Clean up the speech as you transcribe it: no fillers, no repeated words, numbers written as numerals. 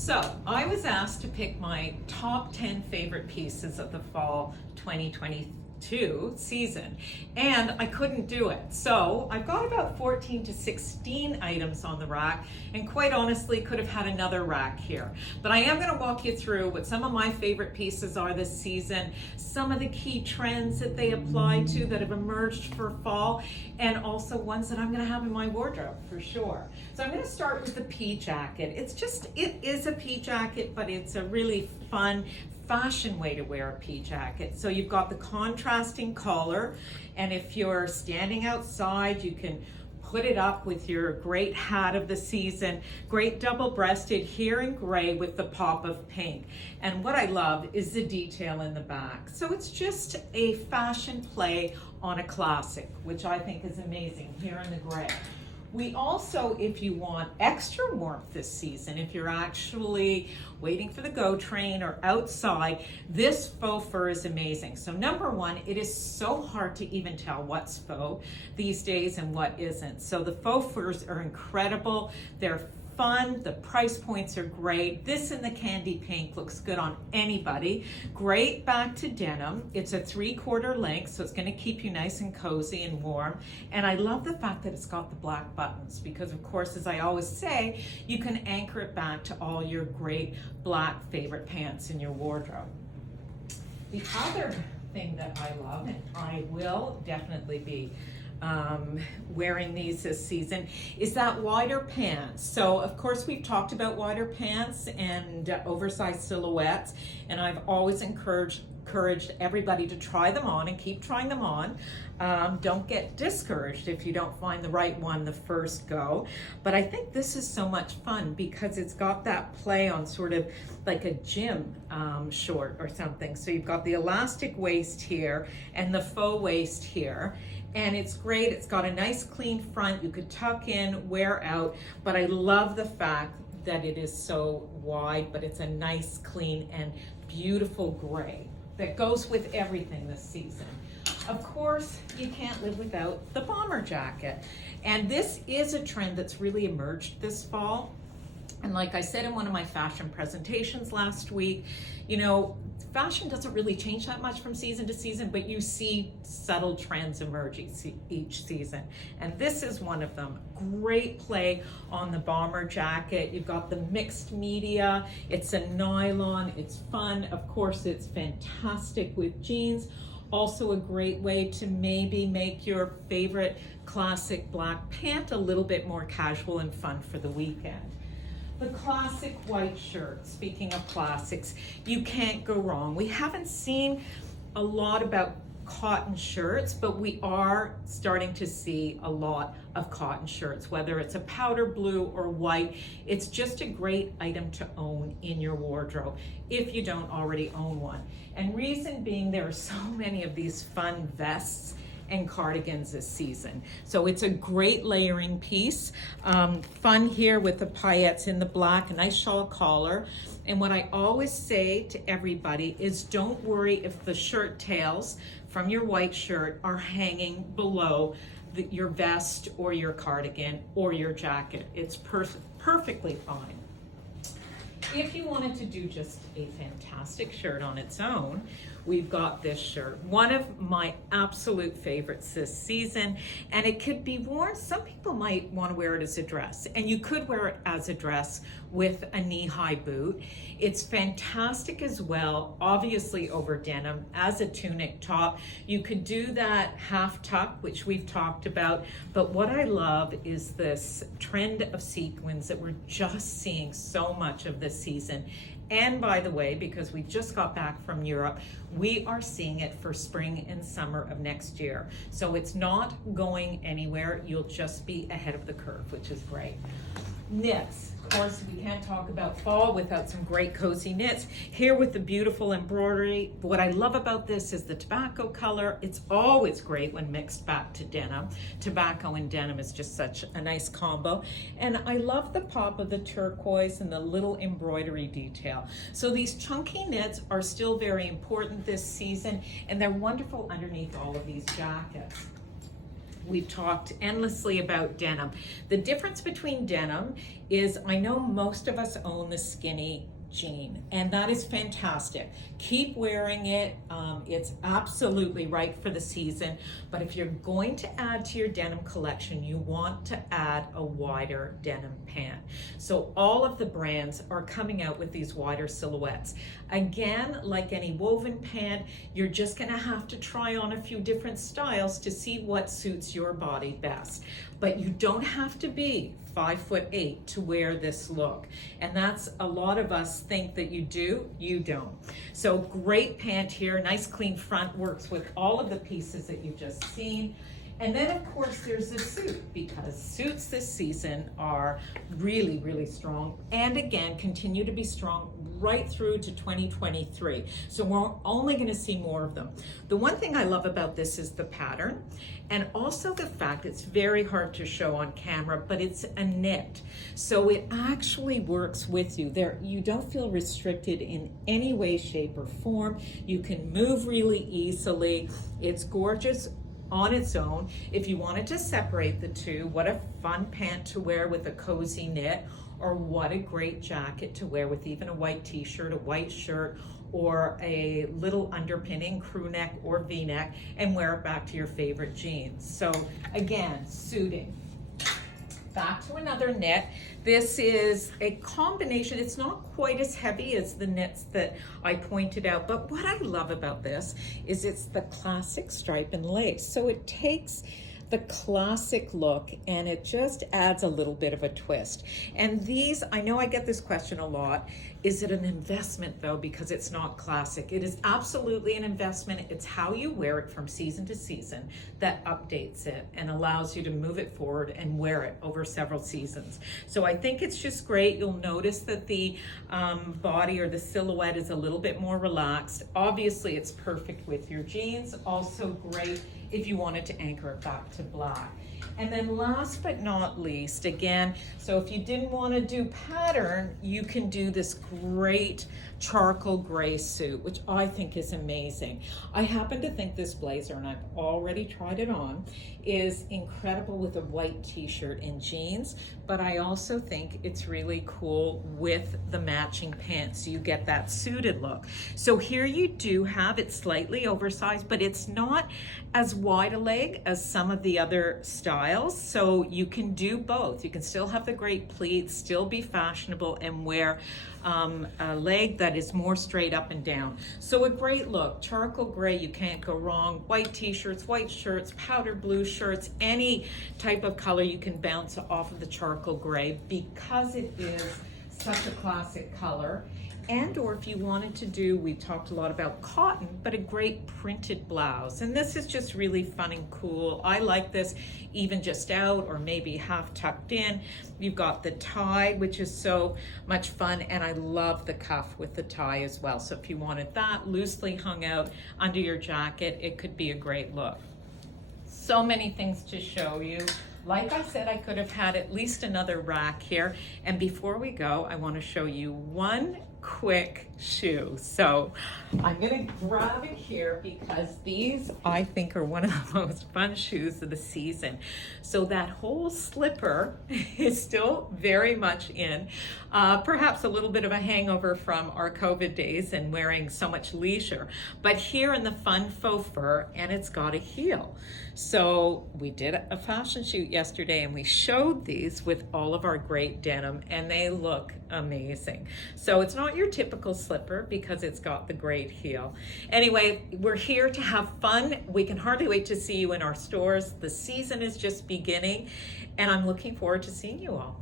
So I was asked to pick my top 10 favorite pieces of the fall 2022 season, and I couldn't do it. So I've got about 14 to 16 items on the rack, and quite honestly could have had another rack here. But I am going to walk you through what some of my favorite pieces are this season, some of the key trends that they apply to that have emerged for fall, and also ones that I'm going to have in my wardrobe for sure. So I'm going to start with the pea jacket. It is a pea jacket, but it's a really fun fashion way to wear a pea jacket. So you've got the contrasting collar, and if you're standing outside, you can put it up with your great hat of the season, great double-breasted here in gray with the pop of pink. And what I love is the detail in the back. So it's just a fashion play on a classic, which I think is amazing here in the gray. We also, if you want extra warmth this season, if you're actually waiting for the GO train or outside, this faux fur is amazing. So number one, it is so hard to even tell what's faux these days and what isn't. So the faux furs are incredible. They're fun, the price points are great. This in the candy pink looks good on anybody. Great back to denim. It's a 3/4 length, so it's gonna keep you nice and cozy and warm. And I love the fact that it's got the black buttons because of course, as I always say, you can anchor it back to all your great black favorite pants in your wardrobe. The other thing that I love, and I will definitely be wearing these this season, is that wider pants. So of course we've talked about wider pants and oversized silhouettes, and I've always encouraged everybody to try them on and keep trying them on. Don't get discouraged if you don't find the right one the first go. But I think this is so much fun because it's got that play on sort of like a gym short or something. So you've got the elastic waist here and the faux waist here. And it's great. It's got a nice clean front. You could tuck in, wear out, but I love the fact that it is so wide, but it's a nice, clean, and beautiful gray that goes with everything this season. Of course, you can't live without the bomber jacket. And this is a trend that's really emerged this fall. And like I said in one of my fashion presentations last week, you know, fashion doesn't really change that much from season to season, but you see subtle trends emerge each season. And this is one of them. Great play on the bomber jacket. You've got the mixed media. It's a nylon. It's fun. Of course, it's fantastic with jeans. Also a great way to maybe make your favorite classic black pant a little bit more casual and fun for the weekend. The classic white shirt, speaking of classics, you can't go wrong. We haven't seen a lot about cotton shirts, but we are starting to see a lot of cotton shirts, whether it's a powder blue or white. It's just a great item to own in your wardrobe if you don't already own one. And reason being, there are so many of these fun vests and cardigans this season. So it's a great layering piece. Fun here with the paillettes in the black, a nice shawl collar. And what I always say to everybody is don't worry if the shirt tails from your white shirt are hanging below your vest or your cardigan or your jacket. It's perfectly fine. If you wanted to do just a fantastic shirt on its own, we've got this shirt, one of my absolute favorites this season, and it could be worn, some people might want to wear it as a dress, and you could wear it as a dress with a knee-high boot. It's fantastic as well, obviously over denim, as a tunic top. You could do that half tuck, which we've talked about, but what I love is this trend of sequins that we're just seeing so much of this season. And by the way, because we just got back from Europe, we are seeing it for spring and summer of next year. So it's not going anywhere. You'll just be ahead of the curve, which is great. Knits. Of course, we can't talk about fall without some great cozy knits. Here with the beautiful embroidery. What I love about this is the tobacco color. It's always great when mixed back to denim. Tobacco and denim is just such a nice combo. And I love the pop of the turquoise and the little embroidery detail. So these chunky knits are still very important this season, and they're wonderful underneath all of these jackets. we've talked endlessly about denim. The difference between denim is, I know most of us own the skinny jean, and that is fantastic. Keep wearing it. It's absolutely right for the season. But if you're going to add to your denim collection, you want to add a wider denim pant. So all of the brands are coming out with these wider silhouettes. Again, like any woven pant, you're just going to have to try on a few different styles to see what suits your body best. But you don't have to be 5'8" to wear this look. And that's, a lot of us think that you do, you don't. So great pant here, nice clean front, works with all of the pieces that you've just seen. And then of course there's the suit, because suits this season are really, really strong, and again, continue to be strong right through to 2023. So we're only gonna see more of them. The one thing I love about this is the pattern, and also the fact it's very hard to show on camera, but it's a knit. So it actually works with you. You don't feel restricted in any way, shape, or form. You can move really easily. It's gorgeous on its own. If you wanted to separate the two, what a fun pant to wear with a cozy knit, or what a great jacket to wear with even a white t-shirt, a white shirt, or a little underpinning, crew neck or v-neck, and wear it back to your favorite jeans. So again, suiting. Back to another knit. This is a combination. It's not quite as heavy as the knits that I pointed out, but what I love about this is it's the classic stripe and lace. So it takes the classic look and it just adds a little bit of a twist. And these, I know I get this question a lot, is it an investment though, because it's not classic? It is absolutely an investment. It's how you wear it from season to season that updates it and allows you to move it forward and wear it over several seasons. So I think it's just great. You'll notice that the body or the silhouette is a little bit more relaxed. Obviously it's perfect with your jeans. Also great if you wanted to anchor it back to black. And then last but not least, again, so if you didn't want to do pattern, you can do this great charcoal gray suit, which I think is amazing. I happen to think this blazer, and I've already tried it on, is incredible with a white t-shirt and jeans, but I also think it's really cool with the matching pants. So you get that suited look. So here you do have it slightly oversized, but it's not as wide a leg as some of the other styles. So you can do both. You can still have the great pleats, still be fashionable, and wear a leg that is more straight up and down. So a great look, charcoal gray, you can't go wrong. White t-shirts, white shirts, powder blue shirts, any type of color you can bounce off of the charcoal gray because it is such a classic color. And or if you wanted to do, we talked a lot about cotton, but a great printed blouse. And this is just really fun and cool. I like this even just out or maybe half tucked in. You've got the tie, which is so much fun. And I love the cuff with the tie as well. So if you wanted that loosely hung out under your jacket, it could be a great look. So many things to show you. Like I said, I could have had at least another rack here. And before we go, I want to show you one quick shoe. So I'm going to grab it here because these I think are one of the most fun shoes of the season. So that whole slipper is still very much in. Perhaps a little bit of a hangover from our COVID days and wearing so much leisure. But here in the fun faux fur, and it's got a heel. So we did a fashion shoot yesterday and we showed these with all of our great denim and they look amazing. So it's not your typical slipper because it's got the great heel. Anyway, we're here to have fun. We can hardly wait to see you in our stores. The season is just beginning and I'm looking forward to seeing you all.